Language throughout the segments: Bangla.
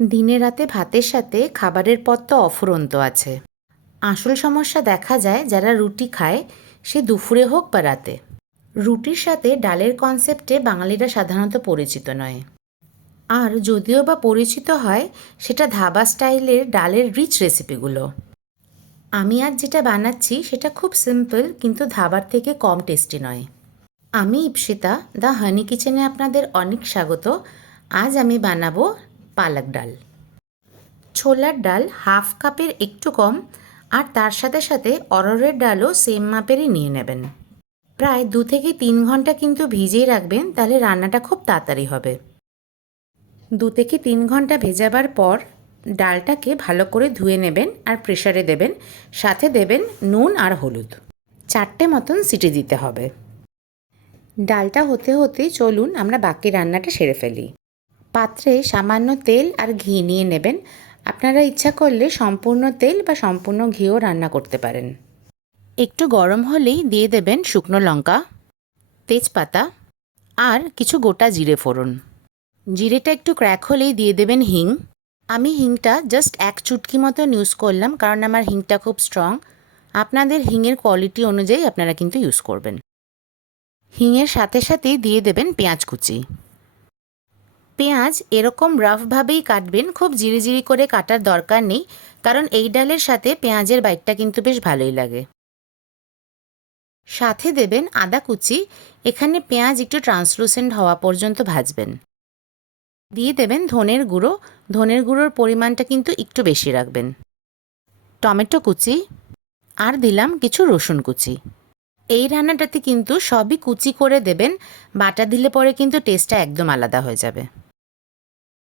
দিনে রাতে ভাতের সাথে খাবারের পদ তো অফুরন্ত আছে। আসল সমস্যা দেখা যায় যারা রুটি খায়, সে দুপুরে হোক বা রাতে। রুটির সাথে ডালের কনসেপ্টে বাঙালিরা সাধারণত পরিচিত নয়। আর যদিও বা পরিচিত হয়, সেটা ধাবা স্টাইলের ডালের রিচ রেসিপিগুলো। আমি আজ যেটা বানাচ্ছি সেটা খুব সিম্পল, কিন্তু ধাবার থেকে কম টেস্টি নয়। আমি ইপসিতা, দ্য হানি কিচেনে আপনাদের অনেক স্বাগত। আজ আমি বানাবো পালক ডাল। ছোলার ডাল হাফ কাপের একটু কম, আর তার সাথে সাথে অরহরের ডালও সেম মাপেরই নিয়ে নেবেন। প্রায় 2 থেকে 3 ঘন্টা কিন্তু ভিজিয়ে রাখবেন, তাহলে রান্নাটা খুব তাড়াতাড়ি হবে। 2 থেকে 3 ঘন্টা ভেজাবার পর ডালটাকে ভালো করে ধুয়ে নেবেন আর প্রেসারে দেবেন। সাথে দেবেন নুন আর হলুদ। 4টে মতন সিটি দিতে হবে। ডালটা হতে হতে চলুন আমরা বাকি রান্নাটা সেরে ফেলি। পাত্রে সামান্য তেল আর ঘি নিয়ে নেবেন। আপনারা ইচ্ছা করলে সম্পূর্ণ তেল বা সম্পূর্ণ ঘিও রান্না করতে পারেন। একটু গরম হলেই দিয়ে দেবেন শুকনো লঙ্কা, তেজপাতা আর কিছু গোটা জিরে ফোড়ন। জিরেটা একটু ক্র্যাক হলেই দিয়ে দেবেন হিং। আমি হিংটা জাস্ট 1 চুটকি মতন ইউজ করলাম, কারণ আমার হিংটা খুব স্ট্রং। আপনাদের হিংয়ের কোয়ালিটি অনুযায়ী আপনারা কিন্তু ইউজ করবেন। হিংয়ের সাথে সাথেই দিয়ে দেবেন পেঁয়াজ কুচি। পেঁয়াজ এরকম রাফভাবেই কাটবেন, খুব জিরিজিরি করে কাটার দরকার নেই, কারণ এই ডালের সাথে পেঁয়াজের বাইটটা কিন্তু বেশ ভালোই লাগে। সাথে দেবেন আদা কুচি। এখানে পেঁয়াজ একটু ট্রান্সলুসেন্ট হওয়া পর্যন্ত ভাজবেন। দিয়ে দেবেন ধনের গুঁড়ো। ধনের গুঁড়োর পরিমাণটা কিন্তু একটু বেশি রাখবেন। টমেটো কুচি আর দিলাম কিছু রসুন কুচি। এই রান্নাটাতে কিন্তু সবই কুচি করে দেবেন, বাটা দিলে পরে কিন্তু টেস্টটা একদম আলাদা হয়ে যাবে।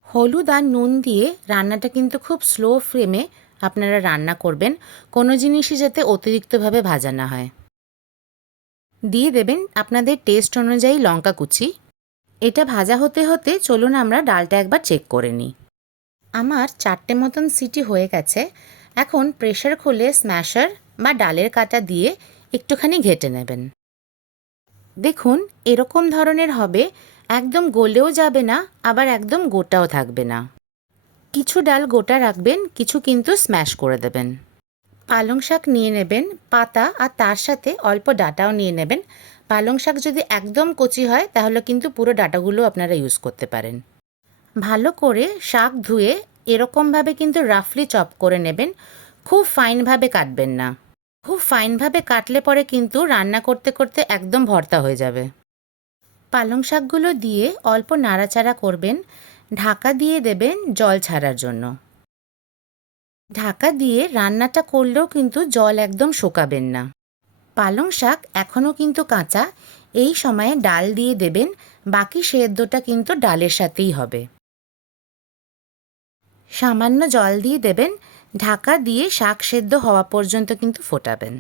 হলুদ আর নুন দিয়ে রান্নাটা কিন্তু খুব স্লো ফ্লেমে আপনারা রান্না করবেন, কোনো জিনিসই যাতে অতিরিক্তভাবে ভাজা না হয়। দিয়ে দেবেন আপনাদের টেস্ট অনুযায়ী লঙ্কা কুচি। এটা ভাজা হতে হতে চলুন আমরা ডালটা একবার চেক করে নিই। আমার 4টে মতন সিটি হয়ে গেছে। এখন প্রেশার খুলে স্ম্যাশার বা ডালের কাঁটা দিয়ে একটুখানি ঘেঁটে নেবেন। দেখুন এরকম ধরনের হবে, একদম গলেও যাবে না, আবার একদম গোটাও থাকবে না। কিছু ডাল গোটা রাখবেন, কিছু কিন্তু স্ম্যাশ করে দেবেন। পালং শাক নিয়ে নেবেন পাতা, আর তার সাথে অল্প ডাঁটাও নিয়ে নেবেন। পালং শাক যদি একদম কচি হয় তাহলে কিন্তু পুরো ডাঁটাগুলো আপনারা ইউজ করতে পারেন। ভালো করে শাক ধুয়ে এরকমভাবে কিন্তু রাফলি চপ করে নেবেন, খুব ফাইনভাবে কাটবেন না। খুব ফাইনভাবে কাটলে পরে কিন্তু রান্না করতে করতে একদম ভর্তা হয়ে যাবে। পালং শাকগুলো দিয়ে অল্প নাড়াচাড়া করবেন। ঢাকা দিয়ে দেবেন জল ছাড়ার জন্য। ঢাকা দিয়ে রান্নাটা করলেও কিন্তু জল একদম শোকাবেন না। পালং শাক এখনও কিন্তু কাঁচা, এই সময়ে ডাল দিয়ে দেবেন। বাকি সেদ্ধটা কিন্তু ডালের সাথেই হবে। সামান্য জল দিয়ে দেবেন। ঢাকা দিয়ে শাক সেদ্ধ হওয়া পর্যন্ত কিন্তু ফোটাবেন।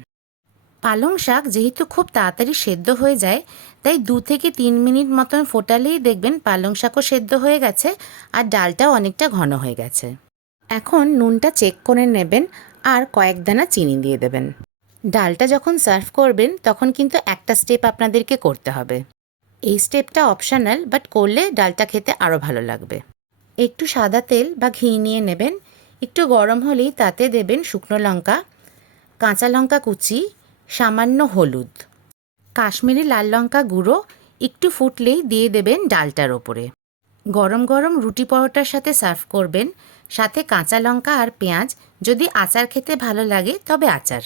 পালং শাক যেহেতু খুব তাড়াতাড়ি সেদ্ধ হয়ে যায়, তাই 2 থেকে 3 মিনিট মতন ফোটালেই দেখবেন পালং শাকও সেদ্ধ হয়ে গেছে আর ডালটাও অনেকটা ঘন হয়ে গেছে। এখন নুনটা চেক করে নেবেন আর কয়েক দানা চিনি দিয়ে দেবেন। ডালটা যখন সার্ভ করবেন তখন কিন্তু একটা স্টেপ আপনাদেরকে করতে হবে। এই স্টেপটা অপশনাল, বাট করলে ডালটা খেতে আরও ভালো লাগবে। একটু সাদা তেল বা ঘি নিয়ে নেবেন। একটু গরম হলেই তাতে দেবেন শুকনো লঙ্কা, কাঁচা লঙ্কা কুচি, সামান্য হলুদ, কাশ্মীরি লাল লঙ্কা গুঁড়ো। একটু ফুটলেই দিয়ে দেবেন ডালটার ওপরে। গরম গরম রুটি পরোটার সাথে সার্ভ করবেন। সাথে কাঁচা লঙ্কা আর পেঁয়াজ, যদি আচার খেতে ভালো লাগে তবে আচার।